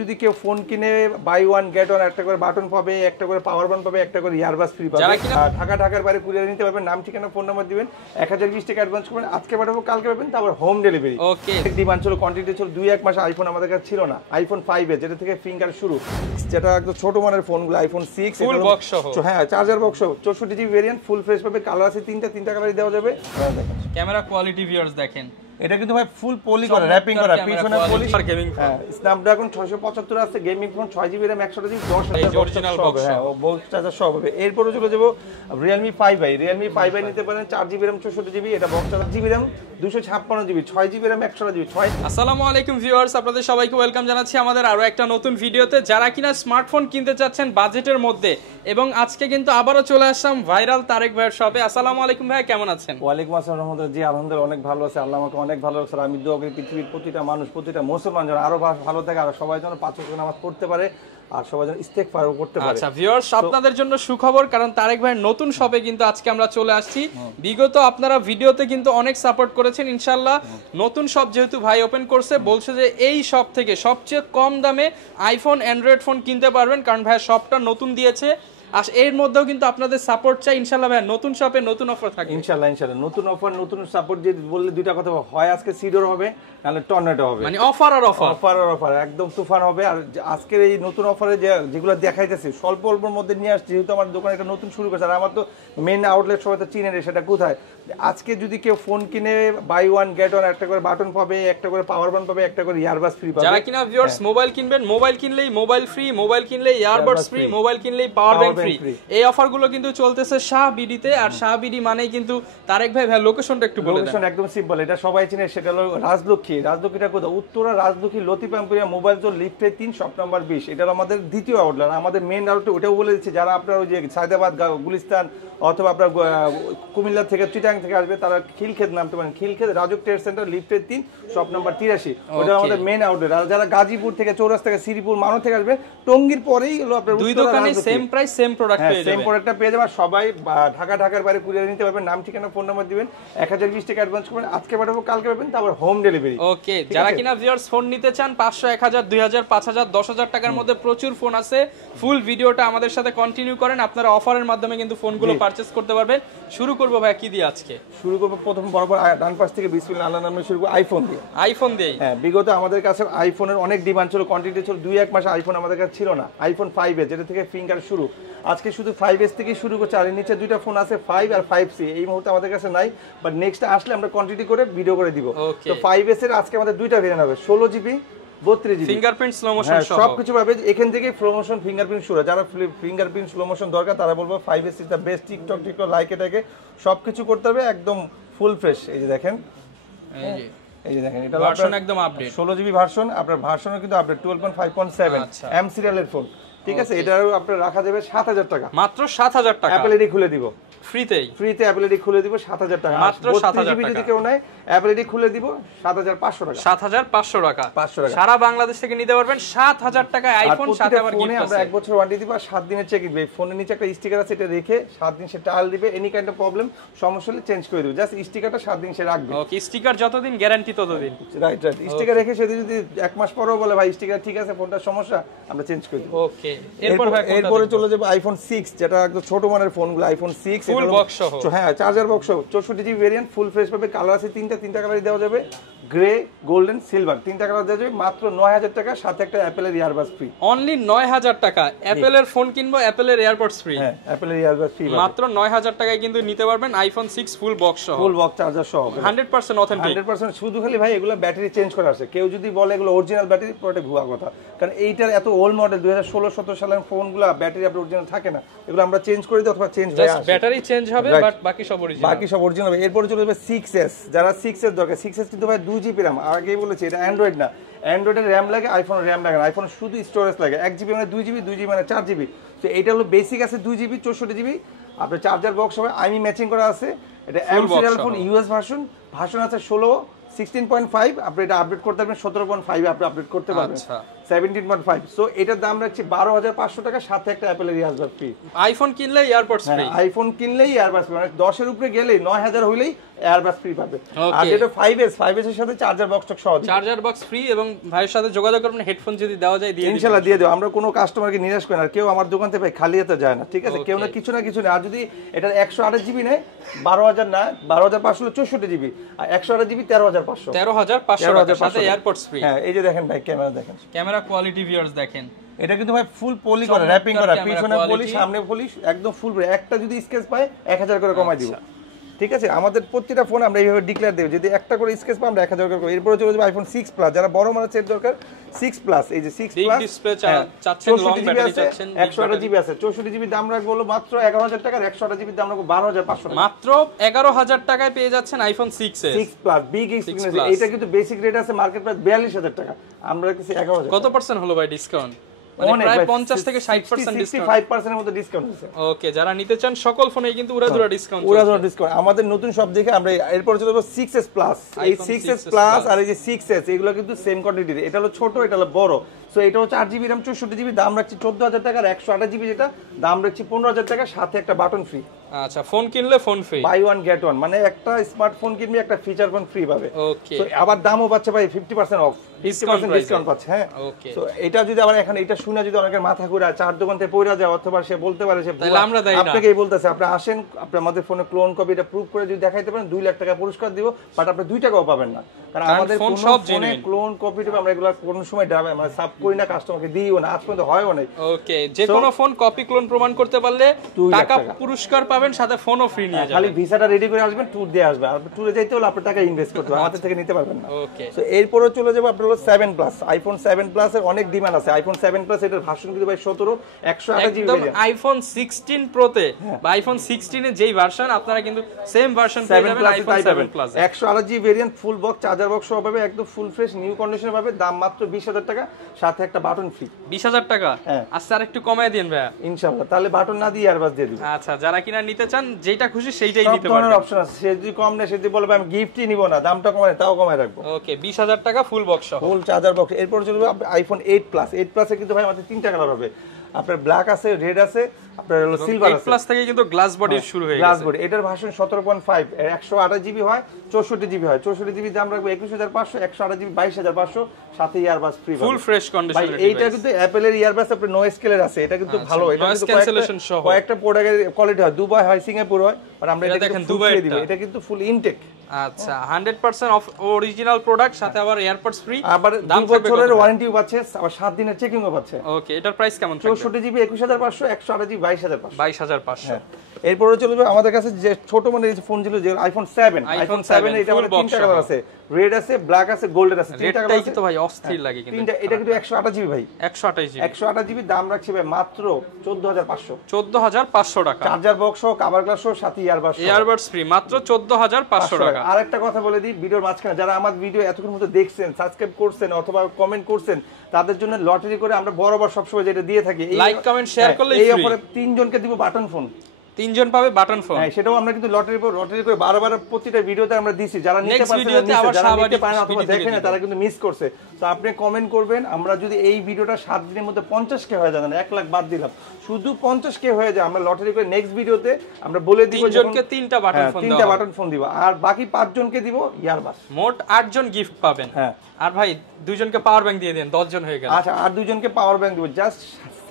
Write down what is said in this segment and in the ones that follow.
যদি কেউ ফোন কিনে বাই ওয়ান গেট ওয়ান, একটা করে বাটন পাবে, একটা করে পাওয়ার বান পাবে, একটা করে ইয়ারবাস ফ্রি পাবে। ঢাকার বাইরে কুরিয়ার নিতে পারবেন, নাম ঠিকানা ফোন নাম্বার দিবেন, 1020 টাকা অ্যাডভান্স করবেন, আজকে পাঠাবো কালকে পাবেন, তারপর হোম ডেলিভারি। ওকে, ডিমান্ড ছিল, কোয়ান্টিটি ছিল 2-1 মাস আইফোন আমাদের কাছে ছিল না। আইফোন 5 যেটা থেকে ফিঙ্গার শুরু, যেটা একদম ছোট মানের ফোনগুলো, আইফোন 6 ফুল বক্স সহ, হ্যাঁ চার্জার বক্স সহ 64 জিবি ভেরিয়েন্ট, ফুল ফ্রেশ পাবে, কালার আছে তিনটা কালারই দেওয়া যাবে। ক্যামেরা কোয়ালিটি ভিউয়ার্স দেখেন, এটা কিন্তু ভাই ফুল পলি করা, র‍্যাপিং করা, পিছনে পলি। হ্যাঁ, স্ন্যাপড্রাগন 675 আছে, gaming phone, 6GB RAM 128GB, 10000 original box, হ্যাঁ বক্স চার্জার সব হবে। এরপরে চলে যাব Realme 5i। Realme 5i নিতে পারেন, 4GB RAM 64GB, এটা box charger, GB RAM 256GB, 6GB RAM 128GB। আসসালামু আলাইকুম ভিউয়ার্স, আপনাদের সবাইকে ওয়েলকাম জানাচ্ছি আমাদের আরো একটা নতুন ভিডিওতে। যারা কিনা স্মার্টফোন কিনতে চাচ্ছেন বাজেটের মধ্যে, এবং আজকে কিন্তু আবারও চলে আসলাম ভাইরাল তারেক ভাইয়ের শপে। আসসালামু আলাইকুম ভাই, কেমন আছেন? ওয়ালাইকুম আসসালাম রহমতুল্লাহ। জি আলহামদুলিল্লাহ অনেক ভালো আছে, আল্লাহ আমাকে অনেক ভালো রাখছে। আমি দোয়া করি পৃথিবীর প্রতিটা মানুষ, প্রতিটা মুসলমান যেন আরো ভালো থাকে, আর সবাই যেন 5 ওয়াক্ত নামাজ পড়তে পারে, আর সবাই যেন ইস্তেগফার করতে পারে। আচ্ছা ভিউয়ার্স, আপনাদের জন্য সুখবর, কারণ তারেক ভাইয়ের নতুন শপে কিন্তু আজকে আমরা চলে আসছি। বিগত আপনারা ভিডিওতে কিন্তু অনেক সাপোর্ট করেছেন, ইনশাআল্লাহ নতুন শপ যেহেতু ভাই ওপেন করছে, বলছে যে এই শপ থেকে সবচেয়ে কম দামে আইফোন, অ্যান্ড্রয়েড ফোন কিনতে পারবেন, কারণ ভাই শপটা নতুন দিয়েছে। আর এর মধ্যেও কিন্তু আপনাদের সাপোর্ট চাই ইনশাআল্লাহ। ভাই নতুন শপে নতুন অফার থাকে ইনশাআল্লাহ। নতুন অফার, নতুন সাপোর্ট। যে বললে দুইটা কথা হয়, আজকে সিডোর হবে, নাহলে টর্নেডো হবে, মানে অফার আর অফার, অফার আর অফার, একদম তুফান হবে। আর আজকের এই নতুন অফারে যেগুলো দেখাইতেছি স্বল্প অল্পের মধ্যে নিয়ে আসছি, যেহেতু আমার দোকান একটা নতুন শুরু করেছে, আর আমার তো মেইন আউটলেট সবাই তো চিনে, সেটা কোথায়। আজকে যদি কেউ ফোন কিনে বাই ওয়ান গেট ওয়ান, একটা করে বাটন পাবে, একটা করে পাওয়ার বান পাবে, একটা করে ইয়ারবাস ফ্রি পাবে। যারা কিনা ভিউয়ার্স মোবাইল কিনবেন, মোবাইল কিনলেই মোবাইল ফ্রি, মোবাইল কিনলেই ইয়ারবাডস ফ্রি, মোবাইল কিনলেই পাওয়ার ব্যাংক ফ্রি। এই অফারগুলো কিন্তু চলতেছে শাহবিডিতে। আর শাহবিডি মানেই কিন্তু তারেক ভাই লোকেশনটা একটু বলে দেন। লোকেশন একদম সিম্পল, এটা সবাই চিনে, সেটা হলো রাজলক্ষ্মী। রাজলক্ষ্মীটা কোথায়? Uttara Rajlakshmi, Latif emporium, mobile zone, লিফটে 3, শপ নাম্বার 20। এটা আমাদের দ্বিতীয় আউটলেট। আমাদের মেইন আউটলেট ওটাও বলে দিচ্ছি, যারা আপনার ওই যে সায়দাবাদ, গুলিস্তান, অথবা আপনার কুমিল্লা থেকে, চিটাং থেকে আসবে, তারা খিলক্ষেত নামতে পারেন। খিলক্ষেত রাজক ট্রেড সেন্টার, লিফটে 3, শপ নাম্বার 83। ওটা আমাদের মেইন আউটলেট। আর যারা গাজীপুর থেকে, চৌরাস্তা থেকে, শ্রীপুর, মানো থেকে আসবে, টঙ্গীর পরেই হলো আপনার দুই দোকানে সেম প্রাইস সেম প্রোডাক্ট পেয়ে যাবেন। সেম প্রোডাক্টটা পেয়ে যাবেন। সবাই ঢাকার বাইরে কুরিয়ার নিতে পারবেন, নাম ঠিকানা ফোন নাম্বার দিবেন, 1020 টাকা অ্যাডভান্স করবেন, আজকে পাঠাবো কালকে পাবেন, তারপর হোম ডেলিভারি। ওকে, যারা কিনা ভিউয়ার্স ফোন নিতে চান 500, 1000, 2000, 5000, 10000 টাকার মধ্যে প্রচুর ফোন আছে। ফুল ভিডিওটা আমাদের সাথে কন্টিনিউ করেন, আপনারা অফারের মাধ্যমে কিন্তু ফোনগুলো পারচেজ করতে পারবেন। শুরু করব ভাই কি দিয়ে আজকে? শুরু করব প্রথম বরাবর ডান পাশ থেকে, বিসমিল্লাহ আল্লাহর নামে শুরু করব, আইফোন দিয়ে। আইফোন দিয়ে? হ্যাঁ, বিগত আমাদের কাছে আইফোনের অনেক ডিমান্ড ছিল, কোয়ান্টিটি ছিল, 2-1 মাস আইফোন আমাদের কাছে ছিল না। আইফোন 5 যেটা থেকে ফিঙ্গার শুরু, আজকে শুধু 5s থেকে শুরু করছে। আর নিচে দুইটা ফোন আছে, 5 আর 5C, এই মুহূর্তে আমাদের কাছে নাই, বাট নেক্সট আসলে আমরা কোয়ান্টিটি করে ভিডিও করে দিব। তো 5s এর আজকে আমাদের দুইটা ভেরিয়েন্ট হবে, 16GB, 32GB, fingerprint slow motion সহ সবকিছু পাবে। এখান থেকে স্লো মোশন, ফিঙ্গারপ্রিন্ট শুরু। যারা ফিঙ্গারপ্রিন্ট স্লো মোশন দরকার, তারা বলবো 5s is the best. TikTok like এটাকে সবকিছু করতে হবে একদম ফুল ফ্রেশ। এই যে দেখেন, এই যে দেখেন, এটা ভার্সন একদম আপডেট, 16GB ভার্সন। আপনার ভার্সনও কিন্তু আপডেট, 12.5.7 এম সিরিয়ালের ফোন। ঠিক আছে, এটারও আপনার রাখা যাবে 7000 টাকা, মাত্র 7000 টাকা। অ্যাপল আইডি খুলে দিব ফ্রিতে অ্যাপল আইডি খুলে দিব 7000 টাকা, মাত্র 7000 টাকা। যদি কেউ নেয় অ্যাপল আইডি খুলে দিব 7500 টাকা, 7500 টাকা, 500 টাকা। সারা বাংলাদেশ থেকে নিতে পারবেন 7000 টাকায় আইফোন, সাথে আবার গিফট আছে। আমরা 1 বছর ওয়ারেন্টি দিব, আর 7 দিনের চেক দিবে। ফোনের নিচে একটা স্টিকার আছে, এটা রেখে 7 দিন সে টাল দিবে। এনি কাইন্ড অফ প্রবলেম, সমস্যা হলে চেঞ্জ করে দিব, জাস্ট স্টিকারটা 7 দিন সে রাখবে। ওকে, স্টিকার যতদিন গ্যারান্টি ততদিন। রাইট, স্টিকার রেখে সে যদি 1 মাস পরেও বলে ভাই স্টিকার ঠিক আছে, ফোনটার সমস্যা, আমরা চেঞ্জ করে দিব। ওকে, এরপরে চলে যাবে আইফোন 6, যেটা একদম ছোট মানের ফোনগুলো, আইফোন 6 ফুল বক্স সহ, হ্যাঁ চার্জার বক্স সহ, 64GB ভেরিয়েন্ট, ফুল ফ্রেশ পাবে, কালার আছে তিনটা কালারই দেওয়া যাবে, গ্রে, গোল্ডেন, সিলভার, 3টা কালার দেওয়া যাবে, মাত্র 9000 টাকা, সাথে একটা অ্যাপলের ইয়ারবাডস ফ্রি। অনলি 9000 টাকা অ্যাপলের ফোন কিনবো, অ্যাপলের এয়ারবাডস ফ্রি। হ্যাঁ, অ্যাপলের ইয়ারবাডস ফ্রি মাত্র 9000 টাকায় কিন্তু নিতে পারবেন আইফোন 6 ফুল বক্স সহ, ফুল বক্স চার্জার সহ, 100% অথেন্টিক, 100%। শুধু খালি ভাই এগুলো ব্যাটারি চেঞ্জ করা আছে, কেউ যদি বলে এগুলো অরিজিনাল ব্যাটারি, পরে ভুয়া কথা। কারণ এইটার এত ওল্ড মডেল, 2016-17 সালের ফোনগুলো ব্যাটারি আপনার অরিজিনাল থাকে না, এগুলো আমরা চেঞ্জ করে দিই, অথবা চেঞ্জ হয়ে আসে, ব্যাটারি চেঞ্জ হবে, বাট বাকি সব অরিজিনাল হবে। এরপরে চলে যাবে 6s, যারা 6s দরকার। 6s কিন্তু ভাই 2GB RAM, আগেই বলেছি এটা অ্যান্ড্রয়েড না, অ্যান্ড্রয়েডের র্যাম লাগে, আইফোনের র্যাম লাগে না। আইফোন শুধু স্টোরেজ লাগে, 1GB মানে 2GB, 2GB মানে 4GB। তো এটা হলো বেসিক আছে 2GB, 64GB, আপনার চার্জার বক্স হবে, আমি ম্যাচিং করা আছে। এটা M serial phone, US version আছে 16, 16.5, আপনি এটা আপডেট করতে পারবেন, 17.5 আপনি আপডেট করতে পারবেন। 17.5। সো এটার দাম রাখছি 12,500 টাকা, সাথে একটা অ্যাপেলের ইয়ারবাড ফ্রি। আইফোন কিনলে এয়ারপডস ফ্রি, আইফোন কিনলেই এয়ারবাড ফ্রি, মানে 10 এর উপরে গেলেই 9,000 হইলেই এয়ারবাড ফ্রি পাবে। আর Okay. যেটা 5S এর সাথে চার্জার বক্স সহ দিই। চার্জার বক্স ফ্রি, এবং ভাইয়ের সাথে যোগাযোগ করবেন, হেডফোন যদি দেওয়া যায় দিয়ে দিবেন। ইনশাআল্লাহ দিয়ে দেব। আমরা কোনো কাস্টমারকে নিরাশ করি না, আর কেউ আমার দোকান থেকে ভাই খালি হাতে যায় না, ঠিক আছে? Okay. কেউ না কিছু নেই। আর যদি এটা 128 জিবি নেয় 12,000 না, 12,500 হলো 64 জিবি, আর 128 জিবি 13,500। 13,500 টাকা, সাথে এয়ারপডস ফ্রি। হ্যাঁ, এই যে দেখেন ভাই, ক্যামেরা দেখেন, ক্যামেরা কোয়ালিটি ভিউয়ার্স দেখেন, এটা কিন্তু ভাই ফুল পলি করা, চমৎকার র‍্যাপিং করা, camera পিছনে পলি, quality। সামনে পলি, একদম ফুল। একটা যদি স্কেচ পায় 1000 করে কমাই দিব, ঠিক আছে? আমাদের প্রত্যেকটা ফোন আমরা এইভাবে ডিক্লেয়ার দেব, যদি একটা করে স্কেচ পাই আমরা 1000 করে। এরপরে চলে যাবে আইফোন 6 প্লাস, যারা বড় মানের সেট দরকার 6 প্লাস, এই যে 6 বিগ প্লাস ডিসপ্লে চাচ্ছেন, লং ব্যাটারি চাচ্ছেন, 128 জিবি আছে, 64 জিবি দাম রাখবো হলো মাত্র 11,000 টাকা, আর 128 জিবি দাম রাখবো 12,500 টাকা। মাত্র 11,000 টাকায় পেয়ে যাচ্ছেন iPhone 6s 6 plus big screen. Plus। এটা কিন্তু বেসিক রেট আছে মার্কেট প্রাইস 42,000 টাকা, আমরা রাখতেছি 11,000। কত পার্সেন্ট হলো ভাই ডিসকাউন্ট? মানে প্রায় 50 থেকে 60% ডিসকাউন্ট, 65% এর মতো ডিসকাউন্ট আছে। ওকে, যারা নিতে চান সকল ফোনে কিন্তু উড়াধুরা ডিসকাউন্ট, উড়াধুরা ডিসকাউন্ট। আমাদের নতুন সব দেখে আমরা এরপর চলে যাবো 6s প্লাস। এই iPhone 6s 6s plus Plus। আর এই যে 6s, এগুলো কিন্তু সেম কোয়ান্টিটির। এটা হলো ছোট, এটা হলো বড়। সো এটা হচ্ছে 8 জিবি RAM 64 জিবি, দাম রাখছি 14,000 টাকা, আর 128 জিবি যেটা দাম রাখছি 15,000 টাকা, সাথে একটা বাটন ফ্রি। আচ্ছা, ফোন কিনলে phone free, buy one get one, মানে একটা স্মার্টফোন কিনবে একটা ফিচার ফোন ফ্রি পাবে। ওকে, তো আবার দামও পাচ্ছে ভাই 50% অফ, 50% price ডিসকাউন্ট পাচ্ছে। হ্যাঁ, ওকে। তো এটা যদি আবার এখন এটা শুনে যদি অনেকের মাথা ঘুরে চার দোকান থেকে পয়রা যায়, অথবা সে বলতে পারে সে তাহলে আমরা দেই না। আপনাকেই বলতেছে, আপনি আসেন, আপনি আমাদের ফোনে ক্লোন কপি এটা প্রুফ করে যদি দেখাইতে পারেন 2 লাখ টাকা পুরস্কার দিব, বাট আপনি 2 টাকাও পাবেন না, কারণ আমাদের ফোন কোনো সব ফোনে genuine। ক্লোন কপি আমরা এগুলো কোনো সময় ডাবে আমরা সাব করি না, কাস্টমারকে দিইও না, আজ পর্যন্ত হয়ও নাই। ওকে, যে কোনো ফোন কপি ক্লোন প্রমাণ করতে পারলে 2 লাখ টাকা টাকা পুরস্কার পাবেন, সাথে ফোনও ফ্রি নিয়ে খালি যাবেন। ভিসাটা রেডি করে আসবেন, ট্যুর দিয়ে আসবেন। আর ট্যুরে যাইতে হলে আপনার টাকা ইনভেস্ট করতে হবে, আমাদের থেকে নিতে পারবেন না। ওকে, সো এরপরে চলে যাবো আপনার হলো 7 প্লাস। আইফোন 7 প্লাস এর অনেক ডিমান্ড আছে। আইফোন 7 প্লাস এটার ভার্সন কিন্তু ভাই 17 128 জিবি একদম ভেরিয়েন্ট। আইফোন 16 প্রোতে বা আইফোন 16 এর যেই ভার্সন, আপনারা কিন্তু সেম ভার্সন পেয়ে 7 যাবেন plus iPhone 7 plus 128 GB variant, full box, charger box সহ পাবে, একদম ফুল ফ্রেশ নিউ কন্ডিশনে পাবে, দাম মাত্র 20,000 টাকা, সাথে একটা বাটন ফ্রি। 20,000 টাকা। হ্যাঁ। আচ্ছা, আর একটু কমায় দিন ভাইয়া ইনশাআল্লাহ, তাহলে বাটন না দিয়ে এয়ারবাস দিয়ে দিব। আচ্ছা, যারা কিনা নিতে চান যেটা খুশি সেইটাই সব নিতে ধরনের পারবেন। অপশন আছে, সে যদি কম নেয়, সে যদি বলবে আমি গিফটই নিব না, দামটা কমায় তাও কমায় রাখবো। ওকে, 20,000 টাকা ফুল বক্স সহ। ফুল চার্জার বক্স। এরপর চলবে আইফোন 8 প্লাস। 8 প্লাসে কিন্তু ভাই আমাদের 3টা কালার হবে, আপনার ব্ল্যাক আছে, রেড আছে, আপনার হলো সিলভার 8 আছে। প্লাস থেকে কিন্তু গ্লাস বডির শুরু হয়ে গ্লাস গেছে। বডি, এটার ভার্সন 17.5, 128 জিবি হয়, 64 জিবি হয়। 64 জিবি দাম রাখবো 21,500, 128 জিবি 22,500, সাথে ইয়ারবাস ফ্রি ফুল ফ্রেশ ভাই। কন্ডিশনের এইটা কিন্তু অ্যাপলের ইয়ারবাস আপনার নো স্কেলের আছে, এটা কিন্তু ভালো। এটা noise কিন্তু cancellation সহ। কয়েকটা প্রোডাক্টের কোয়ালিটি হয়, দুবাই হয়, সিঙ্গাপুর হয়, আর আমরা এটা এটা দেখেন দেখেন দুবাইয়ের দুবাই দিব। টা। এটা কিন্তু ফুল ইনটেক। আচ্ছা, 100% অফ অরিজিনাল প্রোডাক্ট, সাথে আবার এয়ারপডস ফ্রি, আবার দাম 2 থাকবে বছরের কত? ওয়ারেন্টিও পাচ্ছে, আবার 7 দিনের চেকিংও পাচ্ছে। ওকে, এটার প্রাইস কেমন থাকবে? 64 জিবি 21,500, 128 জিবি 22,500। 22,500। এরপরে চলে যাবে আমাদের কাছে যে ছোট মানে ফোন ছিল, যে আইফোন 7। আইফোন 7 এটা full আমাদের box 3টা কালার সহ। আছে, রেড আছে, ব্ল্যাক আছে, গোল্ডেন আছে, 3টা কালার রেডটাই আছে। কিন্তু ভাই অস্থির লাগে কিন্তু। 3টা, এটা কিন্তু 128 জিবি ভাই, 128 জিবি, 128 জিবি দাম রাখছি ভাই মাত্র 14,500। 14,500 টাকা। চার্জার বক্স সহ, কভার গ্লাস সহ, সাথে ইয়ারবাস সহ। এয়ারবাডস ফ্রি মাত্র 14,500 টাকা। আরেকটা কথা বলে দিই, ভিডিওর মাঝখানে যারা আমার ভিডিও এতক্ষণ মতো দেখছেন, সাবস্ক্রাইব করছেন অথবা কমেন্ট করছেন, তাদের জন্য লটারি করে আমরা বরাবর সবসময় যেটা দিয়ে থাকি, লাইক কমেন্ট শেয়ার করলে এই ফ্রি। অফারে 3 জনকে দিব বাটন ফোন। 3 জন পাবে বাটন ফোন। হ্যাঁ, সেটাও আমরা কিন্তু লটারি করে বারবার প্রতিটা ভিডিওতে আমরা দিছি, যারা নিতে Next পারছে ভিডিওতে না, আবার যারা সাবাড়ি নিতে পারে না অথবা ভিডিও দেখে না, দিব। তারা কিন্তু মিস করছে। তো আপনি কমেন্ট করবেন, আমরা যদি এই ভিডিওটা 7 দিনের মধ্যে 50K হয়ে যায়, না 1 লাখ বাদ দিলাম, শুধু 50K হয়ে যায়, আমরা লটারি করে নেক্সট ভিডিওতে আমরা বলে দিব 3 জনকে 3টা বাটন ফোন 3টা বাটন ফোন দিব, আর বাকি 5 জনকে দিব ইয়ারবাস। মোট 8 জন গিফট পাবেন। হ্যাঁ, আর ভাই 2 জনকে পাওয়ার ব্যাংক দিয়ে দেন, 10 জন হয়ে গেল। আচ্ছা, আর 2 জনকে পাওয়ার ব্যাংক দিব, জাস্ট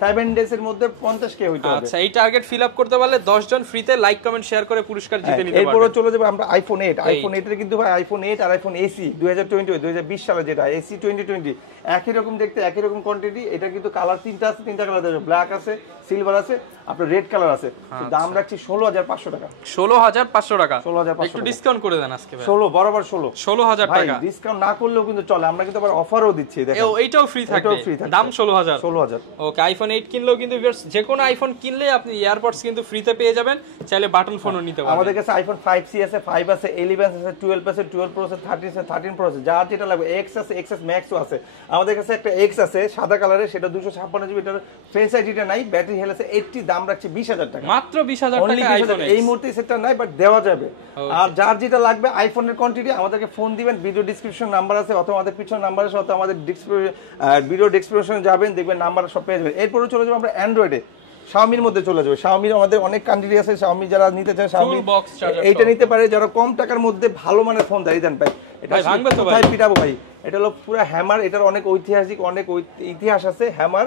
7 ডেজ এর মধ্যে 50K হইতে হবে। আচ্ছা, এই টার্গেট ফিল আপ করতে পারলে 10 জন ফ্রিতে লাইক কমেন্ট শেয়ার করে পুরস্কার জিতে নিতে এরপরে পারবেন। চলে যাবে আমরা আইফোন 8। আইফোন 8 এর কিন্তু ভাই আইফোন 8 আর আইফোন এসি 2020 সালে, যেটা এসি 2020 একই রকম দেখতে, একই রকম কোয়ান্টিটি। এটা কিন্তু কালার 3টা আছে, 3টা কালার আছে, ব্ল্যাক আছে, সিলভার আছে, আপনার রেড কালার আছে। তো দাম রাখছি 16,500 টাকা। 16,500 টাকা। 16,500 একটু ডিসকাউন্ট করে দেন আজকে ভাই। 16 বরাবর 16,000 ভাই, টাকা। ডিসকাউন্ট না করলেও কিন্তু চলে, আমরা কিন্তু আবার অফারও দিচ্ছি, দেখেন এইটাও ফ্রি থাকবে, এটাও free থাকবে। দাম 16,000। 16,000। ওকে, আইফোন 8 কিনলেও কিন্তু যে কোনো আইফোন কিনলে আপনি ইয়ারপডস কিন্তু ফ্রিতে পেয়ে যাবেন, চাইলে বাটন ফোনও নিতে পারবেন। আমাদের কাছে আইফোন 5C আছে, 5 আছে, 11 আছে, 12 আছে, 12 প্রো আছে, 13 আছে, 13 প্রো আছে, যার যেটা লাগবে, এক্স আছে, এক্সএস ম্যাক্সও আছে। আমাদের কাছে একটা এক্স আছে সাদা কালারের, সেটা 256 জিবি, এটার ফেস আইডিটা নাই, ব্যাটারি হেলথ আছে 80, দাম রাখছি 20,000 টাকা, মাত্র 20,000 Only টাকা 20,000 আইফোন এই মুহূর্তে সেটা নাই, বাট দেওয়া যাবে। আর যার যেটা লাগবে আইফোনের কোয়ান্টিটি আমাদেরকে ফোন দিবেন, ভিডিও ডিসক্রিপশন নাম্বার আছে অথবা আমাদের পিছনে নাম্বার আছে অথবা আমাদের ভিডিও ডিসক্রিপশনে যাবেন, দেখবেন নাম্বার সব পেয়ে যাবেন। এরপরে চলে যাবো আমরা অ্যান্ড্রয়েডে, শাওমির মধ্যে চলে যাবে। শাওমির আমাদের অনেক কোয়ান্টিটি আছে, শাওমি যারা নিতে চায় শাওমি এইটা নিতে পারে, যারা কম টাকার মধ্যে ভালো মানের ফোন দেয় দেন ভাই। এটা কোথায় পিটাবো ভাই, এটা হলো পুরো হ্যামার, এটার অনেক ঐতিহাসিক অনেক ইতিহাস আছে। হ্যামার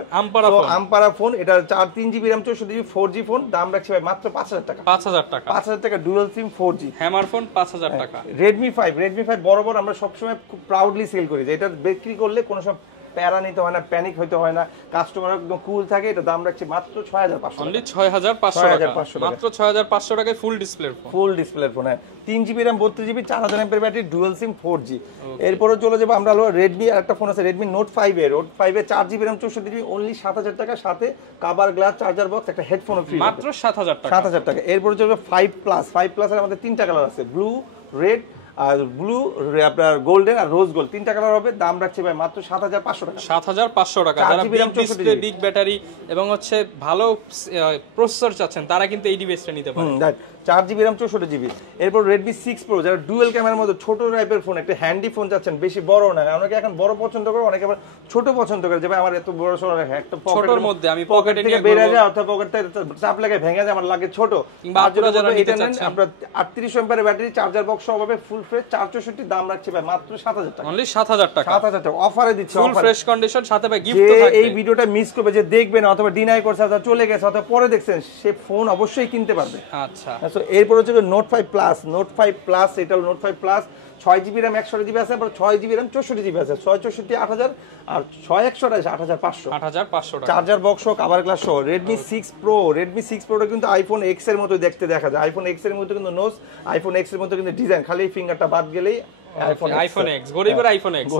আমপারা ফোন, এটা 3 GB RAM 64 GB 4G phone, দাম রাখছি ভাই মাত্র 5,000 টাকা। 5,000 টাকা dual SIM 4G hammer phone 5,000 টাকা। রেডমি 5 বরাবর আমরা সবসময় খুব প্রাউডলি সেল করি, যে এটা বিক্রি করলে কোনো সময় প্যারা নিতে হয় না, প্যানিক হইতে হয় না, কাস্টমার একদম কুল থাকে। এটা দাম রাখছি মাত্র 6,500, অনলি 6,500 টাকা, মাত্র 6,500 টাকায় full display phone. Full display phone, হ্যাঁ 3 জিবি র্যাম 32 জিবি 4000 এমএর ব্যাটারি ডুয়াল সিম 4G। এরপরে চলে যাবো আমরা হলো রেডমি একটা ফোন আছে রেডমি নোট 5 এর, 4 জিবি র্যাম 64 জিবি, অনলি 7,000 টাকা, সাথে কভার গ্লাস চার্জার বক্স একটা হেডফোন ফ্রি, মাত্র 7,000 টাকা। এরপরে চলে যাবে 5 প্লাস এর আমাদের 3টা কালার আছে, ব্লু, রেড আর ব্লু, আপনার গোল্ডেন আর রোজ গোল্ড, 3টা কালার হবে, দাম রাখছি ভাই মাত্র 7,500 টাকা। 7,500 টাকা। যারা বিগ ডিসপ্লে বিগ ব্যাটারি এবং হচ্ছে ভালো প্রসেসর চাচ্ছেন তারা কিন্তু এই ডিভাইসটা নিতে পারেন। 4 জিবি র্যাম 64 জিবি। এরপর রেডমি 6 প্রো, যারা ডুয়াল ক্যামেরার মধ্যে ছোট টাইপের ফোন, একটা হ্যান্ডি ফোন চাচ্ছেন, বেশি বড় না, অনেকে এখন বড় পছন্দ করে, অনেকে আবার ছোট পছন্দ করে, যে ভাই আমার এত বড় সরো একটা ছোটর মধ্যে আমি পকেটে নিয়ে বের হয়ে যায় অথবা পকেটে চাপ লাগে ভেঙে যায়, আমার লাগে ছোট। আর যদি এটা নেন আপনার 38 এমপিআর ব্যাটারি, চার্জার বক্স সহ হবে, ফুল ফ্রেশ 464, দাম রাখছি ভাই মাত্র 7,000 টাকা। অনলি 7,000 টাকা। 7,000 টাকা অফারে দিচ্ছি, ফুল ফ্রেশ কন্ডিশন, সাথে ভাই গিফট তো থাকবে। এই ভিডিওটা মিস করবে, যে দেখবেন অথবা ডিনাই করছে অথবা চলে গেছে অথবা পরে দেখছেন, সে ফোন অবশ্যই কিনতে পারবে। আচ্ছা, সো এরপর হচ্ছে নোট 5 প্লাস, এটা হলো note 5 plus, 6 GB RAM 128 GB আছে, আবার 6 জিবি র্যাম 64 জিবি আছে, 664 8,000 আর 6 128 8,500 টাকা। চার্জার বক্স সহ কভার গ্লাস সহ। রেডমি 6 প্রোটা কিন্তু আইফোন এক্স এর মতো দেখতে দেখা যায়, আইফোন এক্স এর মতো কিন্তু নোজ, আইফোন এক্স এর মতো কিন্তু ডিজাইন, খালি ফিঙ্গারটা বাদ গেলেই আইফোন এক্স, গরিবের আইফোন এক্স।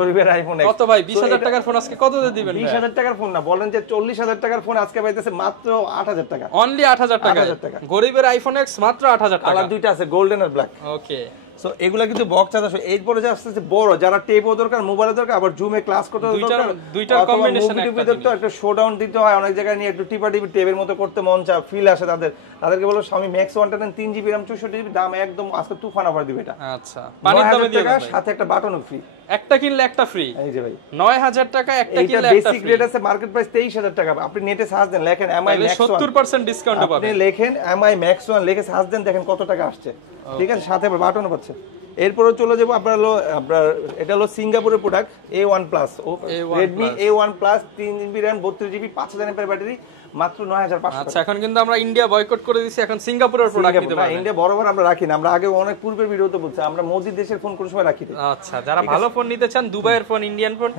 কত ভাই 20,000 টাকার ফোন আজকে কত দিয়ে দিবেন? 20,000 টাকার ফোন না, বলেন যে 40,000 টাকার ফোন আজকে পাইতেছে মাত্র 8,000 টাকা, অনলি 8,000 টাকা। গরিবের আইফোন এক্স মাত্র 8,000 টাকা। কালার দুইটা আছে, গোল্ডেন আর ব্ল্যাক। ওকে, সো এগুলা কিন্তু বক্স চার্জ আছে। এরপরে যে আসছে বড়, যারা টেপও দরকার, মোবাইলে দরকার, আবার জুমে ক্লাস করতে দরকার, দুইটার কম্বিনেশন একটা শোডাউন দিতে হয়, অনেক জায়গায় নিয়ে একটু টিপি টেপের মতো করতে মন চায়, ফিল আসে তাদেরকে বলো Xiaomi Max 1টা নেন, 3 জিবি RAM 64 জিবি, দাম একদম আজকে তুফান অফার দিবে এটা। আচ্ছা, পানির দামে দিয়ে দেব, সাথে একটা বাটনও ফ্রি, একটা কিনলে একটা ফ্রি। এই যে ভাই 9,000 টাকা, একটা কিনলে একটা ফ্রি। বেসিক রেট আছে মার্কেট প্রাইস 23,000 টাকা। আপনি নেটে সার্চ দেন, লেখেন MI Max 1, 70% ডিসকাউন্ট পাবেন। আপনি লেখেন MI Max 1 লিখে সার্চ দেন, দেখেন কত টাকা আসছে, ঠিক আছে, সাথে বাটনও পাচ্ছে। এরপরে চলে যাবো আপনার এটা হলো সিঙ্গাপুরের product A1 plus, Redmi A1 plus, 3 GB RAM 32 GB 5,000 mAh battery, মাত্র 9,500 আচ্ছা, এখন কিন্তু আমরা ইন্ডিয়া বয়কট করে দিয়েছি, এখন সিঙ্গাপুরের প্রোডাক্ট নিতে পারবেন। ইন্ডিয়া বরাবর আমরা রাখি না, আমরা আগে অনেক পূর্বের ভিডিওতে বলছি আমরা মোদি দেশের ফোন কোন সময় রাখি না। আচ্ছা, যারা ভালো ফোন নিতে চান, দুবাইয়ের ফোন, ইন্ডিয়ান ফোন,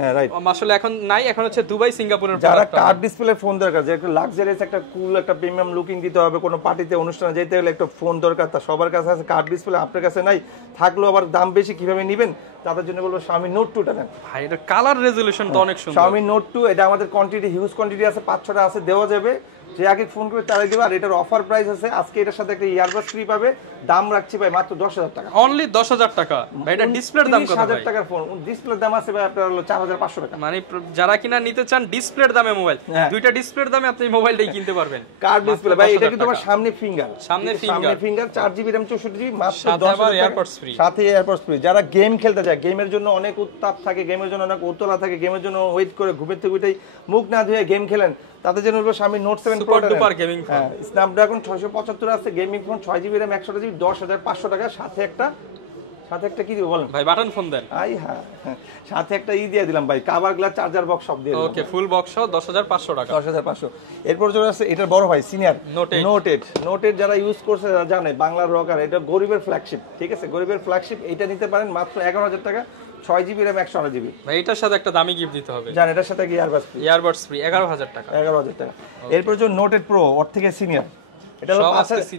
আসলে এখন নাই, এখন হচ্ছে দুবাই সিঙ্গাপুরের প্রোডাক্ট। যারা কার্ড ডিসপ্লে ফোন দরকার, যে একটা লাক্সারিয়াস একটা কুল একটা প্রিমিয়াম লুকিং দিতে হবে, কোনো পার্টিতে অনুষ্ঠানে যেতে হলে একটা ফোন দরকার, তা সবার কাছে আছে কার্ড ডিসপ্লে, আপনার কাছে নাই, থাকলেও আবার দাম বেশি, কিভাবে নেবেন, তাদের জন্য বলবো Xiaomi Note 2টা নেন ভাই। এটা কালার রেজোলিউশন তো অনেক সুন্দর। Xiaomi Note 2, এটা আমাদের কোয়ান্টিটি হিউজ কোয়ান্টিটি আছে, 5-6টা আছে, দেওয়া যাবে, যে আগে ফোন করে তারাই দেবে। আর এটার অফার প্রাইস আছে আজকে, এটার সাথে একটা ইয়ারবাডস ফ্রি পাবে, দাম রাখছি ভাই মাত্র 10,000 টাকা। অনলি 10,000 টাকা ভাই। এটা ডিসপ্লের দাম কত ভাই? 30,000 টাকার ফোন, ডিসপ্লের দাম আছে ভাই আপনার হলো 4,500 টাকা। মানে যারা কিনা নিতে চান ডিসপ্লের দামে মোবাইল, দুইটা ডিসপ্লের দামে আপনি মোবাইলটাই কিনতে পারবেন। কার্ড ডিসপ্লে ভাই, এটা কিন্তু আমার সামনে ফিঙ্গার, সামনে ফিঙ্গার, 4 জিবি RAM 64 জিবি, মাত্র 10,000 এয়ারপডস ফ্রি, সাথে এয়ারপডস ফ্রি। যারা গেম খেলতে যায়, গেমের জন্য অনেক উত্তাপ থাকে, গেমের জন্য অনেক উত্তলা থাকে, গেমের জন্য ওয়েট করে ঘুমের থেকে উঠেই মুখ না ধুয়ে গেম খেলেন, তাদের জন্য হলো Xiaomi Note 7 Pro, super gaming phone, Snapdragon 675 আছে, gaming phone, 6 GB RAM 128 GB, 10,500 টাকা, সাথে একটা কি দিব বলেন ভাই? বাটন ফোন দেন। হ্যাঁ, সাথে একটা দিয়ে দিলাম ভাই, কভার গ্লাস, চার্জার বক্স সব দিয়ে দিলাম। ওকে, ফুল বক্স সহ 10,500 টাকা। 10,500। এরপর চলে আসছে এটার বড় ভাই সিনিয়র নোট 8 যারা ইউজ করছে যারা জানে, বাংলার রকার, এটা গরিবের ফ্ল্যাগশিপ, ঠিক আছে, গরিবের ফ্ল্যাগশিপ, এটা নিতে পারেন মাত্র 11,000 টাকা, 6 জিবি RAM 128 জিবি। ভাই এটার সাথে একটা দামি গিফট দিতে হবে, জানেন, এটার সাথে কি ইয়ারবাডস ফ্রি, 11,000 টাকা। 11,000 টাকা। এরপর যে নোট 8 প্রো, ওর থেকে সিনিয়র, এটা হলো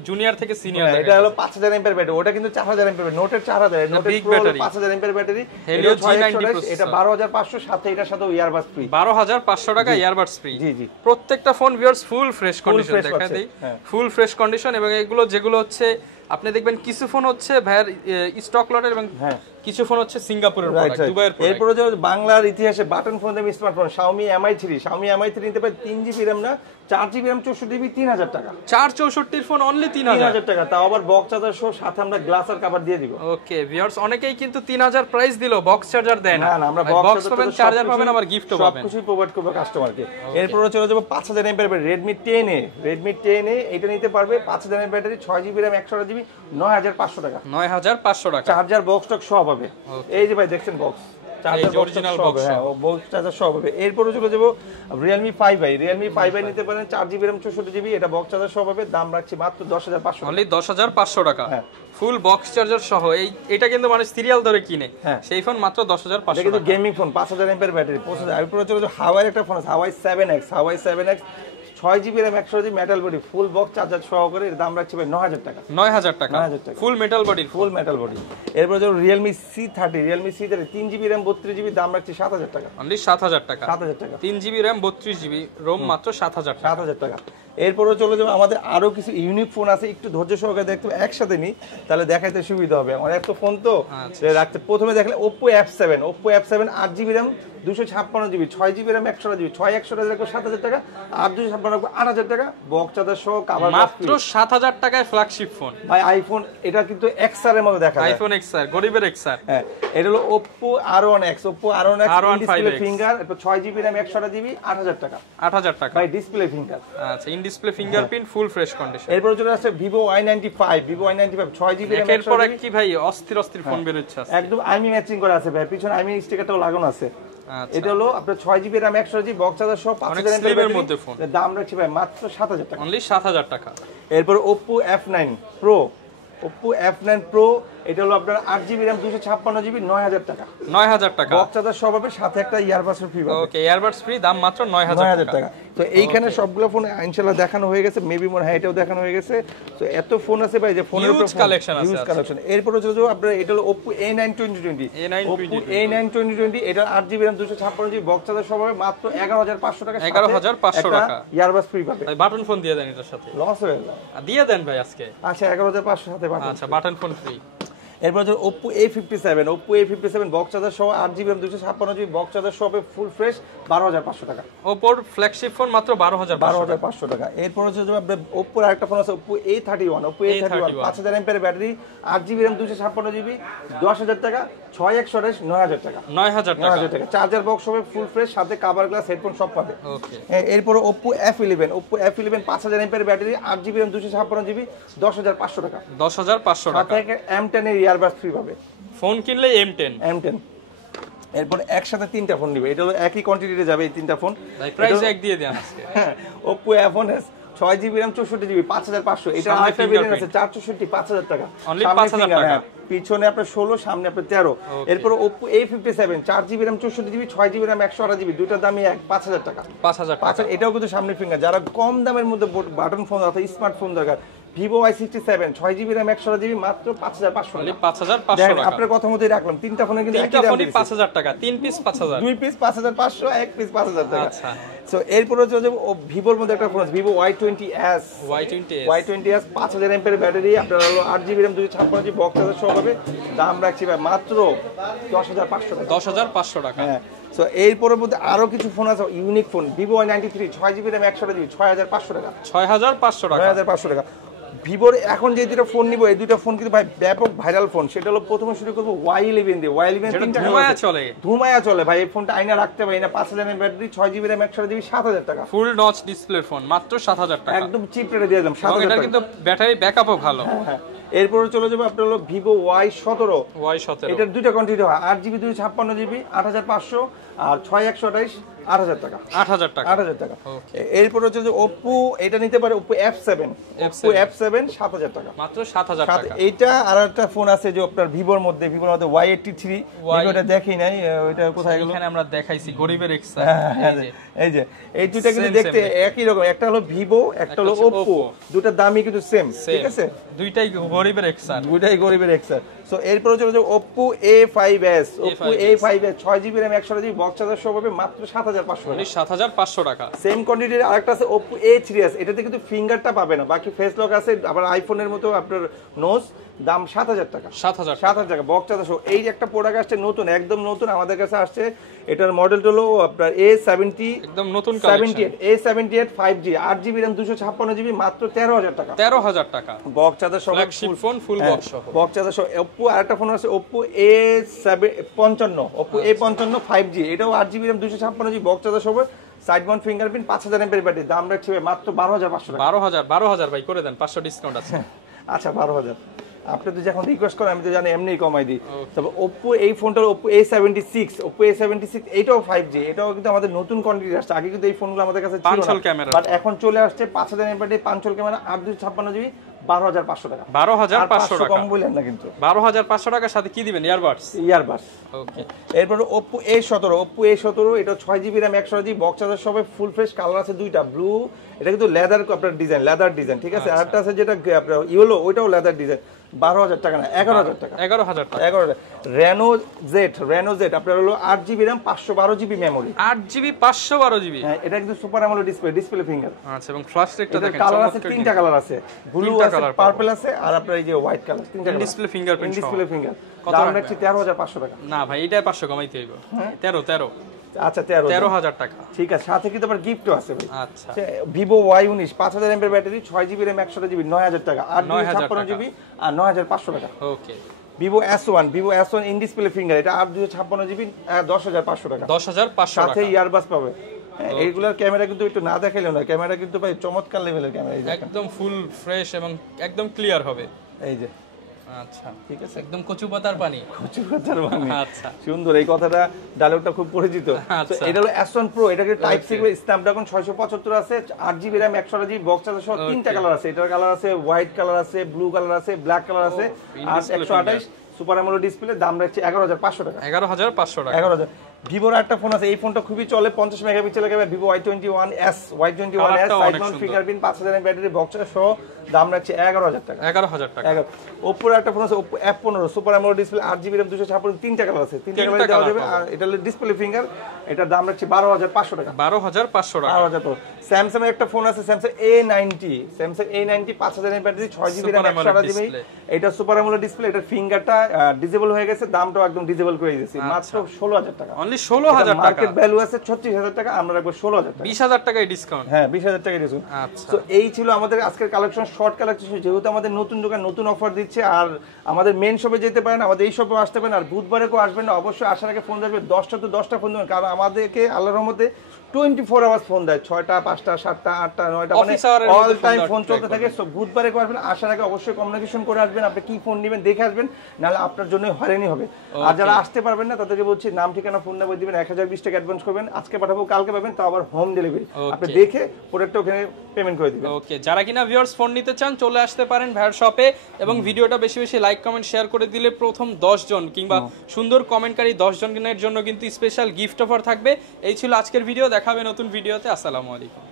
জুনিয়র থেকে সিনিয়র, এটা হলো 5,000 এমএএইচ ব্যাটারি, ওটা কিন্তু 4,000 এমএএইচ, নোটের 4,000, নোটের pro 5,000 mAh battery, Helio G90 এটা 12,500, সাথে এটার সাথে ইয়ারবাডস ফ্রি, 12,500 টাকা ইয়ারবাডস ফ্রি। জি। প্রত্যেকটা phone viewers full fresh condition, দেখা দেই ফুল ফ্রেশ কন্ডিশন, এবং এগুলো যেগুলো হচ্ছে আপনি দেখবেন কিছু ফোন হচ্ছে ভাইয়ের স্টক লটের এবং কিছু ফোন হচ্ছে সিঙ্গাপুরের প্রোডাক্ট, দুবাইয়ের প্রোডাক্ট। এরপরে যে বাংলার ইতিহাসে বাটন ফোন দেবে স্মার্টফোন Xiaomi Mi 3 নিতে পারে 3GB RAM না 4GB RAM 64GB 3000 টাকা। 464 ফোন অনলি 3000 টাকা, তাও আবার বক্স চার্জার সহ সাথে আমরা গ্লাস আর কভার দিয়ে দিব। ওকে ভিউয়ার্স, অনেকেই কিন্তু 3000 প্রাইস দিলো বক্স চার্জার দেয় না। না আমরা বক্স পাবেন, চার্জার পাবেন, আবার গিফটও পাবেন, সবকিছু প্রোভাইড করব কাস্টমারকে। এরপরে চলে যাব 5000 mAh Redmi 10A এটা নিতে পারবে 5000 mAh battery 6GB RAM 128GB 9500 টাকা। 9500 টাকা চার্জার বক্স টক সব হবে। এই যে ভাই দেখছেন বক্স চার্জার অরিজিনাল বক্স, হ্যাঁ বক্স চার্জার সব হবে। এরপরে চলে যাব Realme 5i নিতে পারেন 4GB RAM 64GB, এটা বক্স চার্জার সব হবে। দাম রাখছি মাত্র 10500 অনলি 10500 টাকা। হ্যাঁ ফুল বক্স চার্জার সহ এটা কিন্তু মানুষ সিরিয়াল ধরে কিনে, সেই ফোন মাত্র 10500 টাকা। কিন্তু গেমিং ফোন 5000 mAh ব্যাটারি 5000। এরপরে চলে যাব হাওয়াই একটা ফোন আছে হাওয়াই 7X 6GB RAM 128GB metal body full box charger সহকারে, এর দাম রাখছি ভাই 9000 টাকা। 9000 টাকা ফুল মেটাল বডি, ফুল মেটাল বডি। এরপর যে Realme C30 3GB RAM 32GB দাম রাখছি 7000 টাকা। অনলি 7000 টাকা। 7000 টাকা 3GB RAM 32GB রোম মাত্র 7000 টাকা। 7000 টাকা। এরপরে চলে যাবে আমাদের আরো কিছু ইউনিক ফোন আছে, একটু ধৈর্য সহকারে দেখতে হবে, একসাথে নি তাহলে দেখাইতে সুবিধা হবে। অনেক তো ফোন তো রাখতে। প্রথমে দেখলে Oppo F7 8GB RAM 256GB 6GB RAM 128GB 6128 রাখবো 7000 টাকা, আর 256 রাখবো 8000 টাকা, বক্স চার্জার সহ কভার মাত্র 7000 টাকায় ফ্ল্যাগশিপ ফোন ভাই। আইফোন এটা কিন্তু XR এর মতো দেখা যায়, আইফোন XR গরিবের XR। হ্যাঁ এটা হলো Oppo R1X ডিসপ্লে ফিঙ্গার, এরপর 6GB RAM 128GB 8000 টাকা। 8000 টাকা ভাই ডিসপ্লে ফিঙ্গার, আচ্ছা in display fingerprint full fresh condition. এরপর চলে আসছে Vivo Y95 6GB RAM এরপর কি ভাই অস্থির ফোন বের হচ্ছে একদম আইমি ম্যাচিং করা আছে ভাই, পিছনে আইমি স্টিকারটাও লাগানো আছে। এটা হলো আপনার 6GB RAM 128GB box charger সহ 5000 mAh এর মধ্যে ফোন, দাম রাখছি ভাই মাত্র 7000 টাকা। অনলি 7000 টাকা। এরপর Oppo F9 Pro এটা হলো আপনার 8GB RAM 256GB 9000 টাকা। 9000 টাকা বক্স চার্জার সব হবে, সাথে একটা ইয়ারবাডস ফ্রি পাবেন। ওকে ইয়ারবাডস ফ্রি, দাম মাত্র 9000 টাকা। তো এইখানে সবগুলো ফোন ইনশাআল্লাহ দেখানো হয়ে গেছে, মেবি মনে হয় এটাও দেখানো হয়ে গেছে। তো এত ফোন আছে ভাই যে ফোনের উপর কালেকশন আছে, হিউজ কালেকশন। এরপর হচ্ছে যে আপনার এটা হলো Oppo A9 2020 এটা 8GB RAM 256GB box charger সব হবে মাত্র 11500 টাকা। 11500 টাকা ইয়ারবাডস ফ্রি পাবে। ভাই বাটন ফোন দিয়ে দেন এটার সাথে, লস হয়ে যায় দিয়ে দেন ভাই আজকে। আচ্ছা 11500 সাথে বাটন, আচ্ছা বাটন ফোন ফ্রি। এরপর হচ্ছে Oppo A57 বক্স চার্জার সহ 8GB RAM 256GB box charger সহ ফুল ফ্রেশ 12500 টাকা। Oppo ফ্ল্যাগশিপ ফোন মাত্র 12500 টাকা। এরপর হচ্ছে যে আপনার Oppo এর আরেকটা ফোন আছে Oppo A31 5000 mAh battery 8GB RAM 256GB 10000 টাকা 6128 9000 টাকা। 9000 টাকা চার্জার বক্স হবে ফুল ফ্রেশ, সাথে কভার গ্লাস হেডফোন সব পাবে। ওকে। এরপর Oppo F11 5000 mAh battery 8GB RAM 256GB 10500 টাকা। 10500 টাকা। সাথে M10 এর ইয়ারবাডস ফ্রি পাবে। ফোন কিনলে M10। এরপর একসাথে তিনটা ফোন নিবে, এটা হলো একই কোয়ান্টিটিতে যাবে এই তিনটা ফোন। ভাই প্রাইস এক দিয়ে দেন আজকে। Oppo F1s 6GB RAM 64GB 5500, এটা আরেকটা ভেরিয়েন্ট আছে 464 5000 টাকা। অনলি 5000 টাকা। পিছনে আপনার 16 সামনে আপনার 13। এরপর Oppo A57 4GB RAM 64GB 6GB RAM 128GB দুইটার দামই এক 5000 টাকা। 5000 টাকা। এটাও কিন্তু সামনে ফিঙ্গার, যারা কম দামের মধ্যে বাটন ফোন অথবা স্মার্টফোন দরকার Vivo Y67 6GB RAM 128GB মাত্র 5500 অনলি 5500 টাকা। আপনার কথা মতই রাখলাম, তিনটা ফোনে কিন্তু একই দাম 5000 টাকা, 3 পিস 5000, 2 পিস 5500, 1 পিস 5000 টাকা। আচ্ছা সো এরপর হচ্ছে যে Vivoর মধ্যে একটা ফোন আছে Vivo Y20s 5000 mAh ব্যাটারি, আপনার হলো 8GB RAM 256GB box charger সহ হবে, দাম রাখছি ভাই মাত্র 10500 টাকা। 10500 টাকা। হ্যাঁ সো এরপরের মধ্যে আরো কিছু ফোন আছে unique phone Vivo Y93 6GB RAM 128GB 6500 টাকা। 6500 টাকা। 6500 টাকা। ভিভোর এখন যে দুটো ফোন নিব এই দুটো ফোন কিন্তু ভাই ব্যাপক ভাইরাল ফোন। সেটা হলো প্রথমে শুরু করবো Y11 দিয়ে। Y11 তিনটা ধুমায়া চলে ভাই, এই ফোনটা আয়না রাখতে পারি না, 5000 mAh battery 6GB RAM 128GB 7000 টাকা। ফুল নচ ডিসপ্লে ফোন মাত্র 7000 টাকা, একদম চিপ রেটে দিয়ে দিলাম 7000 টাকা। এটা কিন্তু ব্যাটারি ব্যাকআপও ভালো। হ্যাঁ এরপরে চলে যাবে আপনার হলো Vivo Y17 এটার দুইটা কোয়ান্টিটি হয় 8GB 256GB 8500 আর 6128 8000 টাকা। 8000 টাকা। 8000 টাকা। এরপর হচ্ছে যে Oppo এটা নিতে পারে Oppo F7 7000 টাকা, মাত্র 7000 টাকা। এইটা আর একটা ফোন আছে যে আপনার ভিভোর মধ্যে Y83 ভিভোটা দেখি নাই, ওইটা কোথায় গেল? এখানে আমরা দেখাইছি গরিবের এক্সা। এই যে এই দুইটা কিন্তু দেখতে একই রকম, একটা হলো Vivo একটা হলো Oppo, দুটার দামই কিন্তু সেম, ঠিক আছে? দুইটাই গরিবের এক্সা, দুইটাই গরিবের এক্সা। সো এরপর চলে যাবে Oppo A5s 6GB RAM 128GB box charger সহ হবে মাত্র 7000 7,500 টাকা। 7,500 টাকা। সেম কোয়ান্টিটির আরেকটা আছে Oppo A3s, এটাতে কিন্তু ফিঙ্গারটা পাবে না, বাকি ফেস লক আছে, আবার আইফোনের মতো আপনার নোজ, দাম 7,000 টাকা। 7,000 টাকা বক্স চার্জার সহ। এই একটা প্রোডাক্ট আসছে নতুন, একদম নতুন আমাদের কাছে আসছে, এটার মডেলটা হলো আপনার A70, একদম নতুন collection. A78 5G 8GB RAM 256GB, মাত্র 13,000 টাকা। 13,000 টাকা বক্স চার্জার সহ, ফ্ল্যাগশিপ ফোন, ফুল বক্স সহ। বক্স চার্জার সহ। Oppo আরেকটা ফোন আছে Oppo A55, Oppo A55 5G, এটাও 8GB RAM 256GB, box charger সহ, side mount fingerprint, 5000 mAh battery, দাম রাখছি মাত্র 12,500 টাকা। 12,000 ভাই করে দেন, 500 ডিসকাউন্ট আছে। আচ্ছা 12,000, আপনি তো যখন রিকোয়েস্ট করেন আমি তো জানি এমনিই কমাই দিই। তবে Oppo এই ফোনটার Oppo A76 এটাও 5G, এটাও কিন্তু আমাদের নতুন কোয়ান্টিটি আসছে, আগে কিন্তু এই ফোনগুলো আমাদের কাছে ছিল পাঁচল না, ক্যামেরা, বাট এখন চলে আসছে 5000 mAh ব্যাটারি, 500 ক্যামেরা, 856GB, 12,500 টাকা। 12,500 টাকা কম বললেন না কিন্তু। 12,500 টাকার সাথে কি দিবেন? ইয়ারবাডস। ওকে, এরপর Oppo A17, এটা 6GB RAM 128GB, box charger সব, ফুল ফ্রেশ, কালার আছে দুইটা, ব্লু, এটা কিন্তু লেদার আপনার ডিজাইন, ঠিক আছে। আরেকটা আছে যেটা আপনার ইয়েলো, ওইটাও লেদার ডিজাইন, 12,000 টাকা না 11,000 টাকা। 11,000 টাকা। 11,000। Reno Z আপনার হলো 8GB RAM 512GB memory, 8GB 512GB। হ্যাঁ, এটা কিন্তু সুপার অ্যামোলেড ডিসপ্লে ফিঙ্গার। আচ্ছা, এবং ফ্ল্যাশ রেটটা দেখেন, কালার আছে তিনটা কালার আছে, ব্লু আছে, পার্পল আছে, আর আপনার এই যে হোয়াইট কালার, তিনটা ডিসপ্লে ফিঙ্গারপ্রিন্ট, ডিসপ্লে ফিঙ্গার। দাম রাখছি 13,500 টাকা। না ভাই, এটা 500 কমাইতে হইব। 13 আচ্ছা 13,000 টাকা। ঠিক আছে, সাথে কিন্তু আবার গিফটও আছে ভাই। আচ্ছা, Vivo Y19 5000 mAh battery, 6GB RAM 128GB, 9,000 টাকা, 856GB, আর 9,500 টাকা। ওকে, Vivo S1 in display finger, এটা 856GB, 10,500 টাকা। 10,500 টাকা। সাথে ইয়ারবাস পাবে। এইগুলার ক্যামেরা কিন্তু একটু না দেখাইলেও না, ক্যামেরা কিন্তু ভাই চমৎকার লেভেলের ক্যামেরা, এই দেখেন একদম ফুল ফ্রেশ এবং একদম ক্লিয়ার হবে। এই যে, আচ্ছা ঠিক আছে, একদম কচু পাতার পানি। আচ্ছা, সুন্দর, এই কথাটা ডায়লগটা খুব পরিচিত। আচ্ছা, এটা হলো S1 Pro, এটাকে টাইপ সি স্ন্যাপড্রাগন 675 আছে, 8GB RAM 128GB, box charger সহ, তিনটা কালার আছে, এটার কালার আছে হোয়াইট কালার আছে, ব্লু কালার আছে, ব্ল্যাক কালার আছে, আর 128 সুপার অ্যামোলেড ডিসপ্লে, দাম রাখছে 11,500 টাকা। 11,500 টাকা। 11,000। ভিভোর একটা ফোন আছে, এই ফোনটা খুবই চলে, 50 মেগাপিক্সেলের camera, Vivo Y21s side mount fingerprint, 5000 mAh battery, box charger সহ, দাম রাখছে 11,000 টাকা। 11,000 টাকা। Oppoর একটা ফোন আছে Oppo F15 super AMOLED display, 8GB RAM 256, তিনটা কালার আছে, তিনটা কালার দেওয়া যাবে, আর এটা হলো ডিসপ্লে ফিঙ্গার, এটার দাম রাখছে 12,500 টাকা। 12,500 টাকা। 12,000। স্যামসাং এর একটা ফোন আছে Samsung A90 5000 mAh battery, 6GB RAM 128GB, এটা সুপার অ্যামোলেড ডিসপ্লে, এটার ফিঙ্গারটা ডিসেবল হয়ে গেছে, দামটাও একদম ডিসেবল করে দিয়েছি, মাত্র 16,000 টাকা। অনলি 16,000 টাকা। মার্কেট ভ্যালু আছে 36,000 টাকা, আমরা রাখবো 16,000 টাকা। 20,000 টাকায় ডিসকাউন্ট। হ্যাঁ, 20,000 টাকা ডিসকাউন্ট। আচ্ছা, তো এই ছিল আমাদের আজকের কালেকশন, শর্ট কালেকশন। যেহেতু আমাদের নতুন দোকান, নতুন অফার দিচ্ছে, আর আমাদের মেন শপে যেতে পারেন, আমাদের এই শপে আসতে পারেন, আর বুধবারে কেউ আসবেন না, অবশ্যই আসার আগে ফোন দেবে, 10টা to 10টা ফোন দেবেন, কারণ আমাদেরকে আল্লাহর রহমতে 24 আওয়ার্স ফোন দেয়, 6টা 5টা 7টা 8টা 9টা, মানে অল টাইম ফোন চলতে থাকে। সো বুধবারে কেউ আসবেন, আসার আগে অবশ্যই কমিউনিকেশন করে আসবেন, আপনি কি ফোন নেবেন দেখে আসবেন, নাহলে আপনার জন্য হয়রানি হবে। আর যারা আসতে পারবেন না তাদেরকে বলছি, নাম ঠিকানা ফোন নাম্বার দিবেন, 1020 টাকা অ্যাডভান্স করবেন, আজকে পাঠাবো কালকে পাবেন, তো আবার হোম ডেলিভারি, আপনি দেখে প্রোডাক্টটা ওখানে পেমেন্ট করে দিবেন। ওকে, যারা কিনা ভিউয়ার্স ফোন নিতে চান চলে আসতে পারেন ভাইয়ের শপে, এবং ভিডিওটা বেশি বেশি লাইক কমেন্ট শেয়ার করে দিলে প্রথম 10 জন কিংবা সুন্দর কমেন্টকারী 10 জনের জন্য কিন্তু স্পেশাল গিফট অফার থাকবে। এই ছিল আজকের ভিডিও, দেখাবে নতুন ভিডিওতে। আসসালামু আলাইকুম।